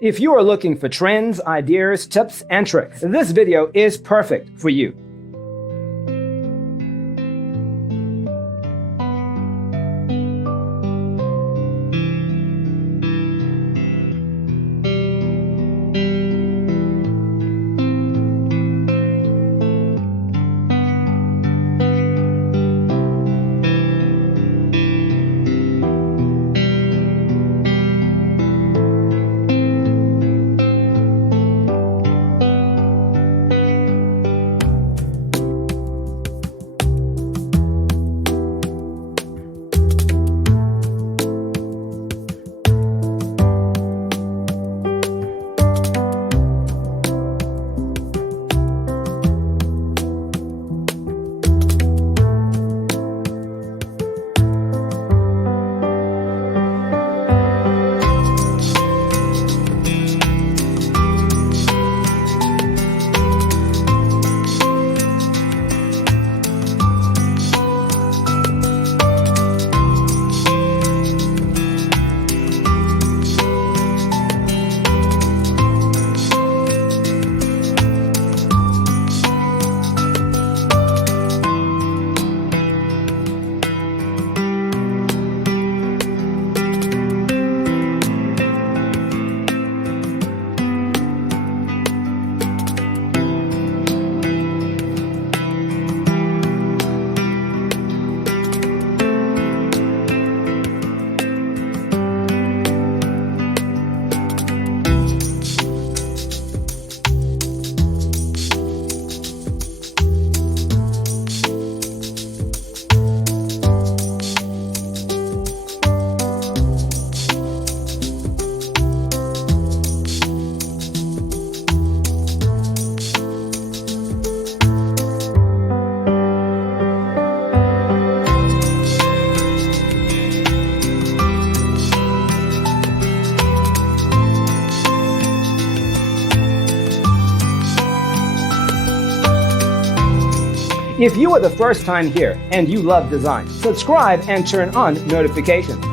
If you are looking for trends, ideas, tips, and tricks, this video is perfect for you. If you are the first time here and you love design, subscribe and turn on notifications.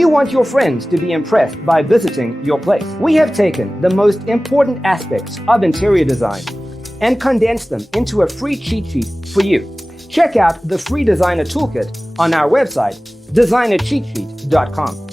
you want your friends to be impressed by visiting your place? We have taken the most important aspects of interior design and condensed them into a free cheat sheet for you. Check out the free designer toolkit on our website, designercheatsheet.com.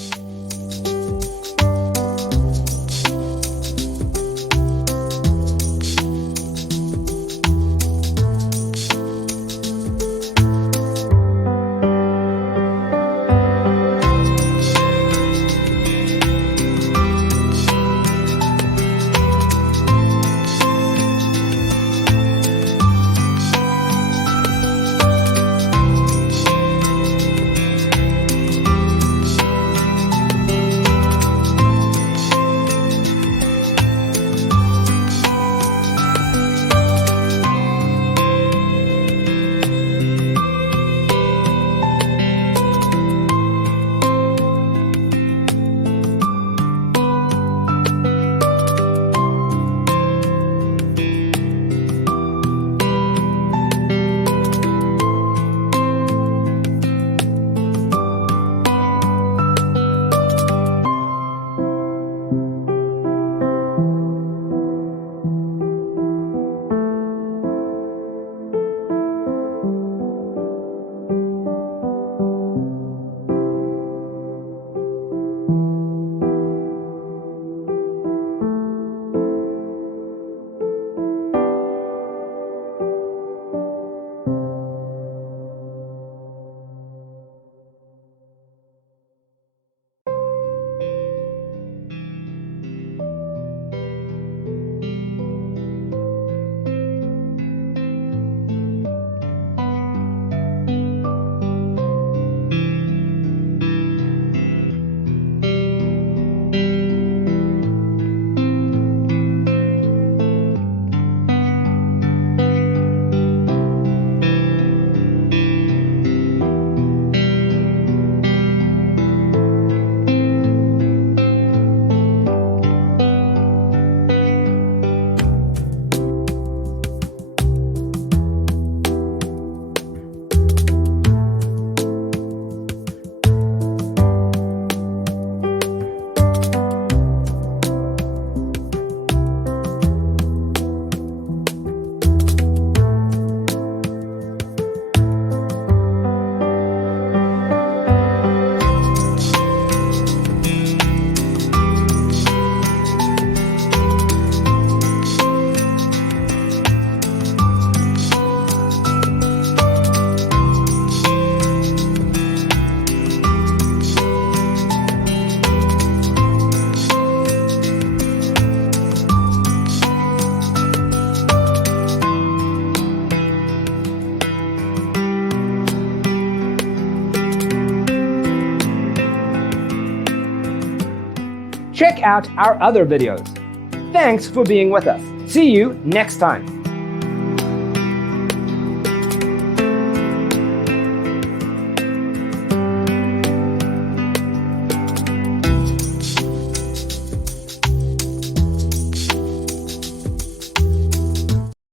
Check out our other videos. Thanks for being with us. See you next time.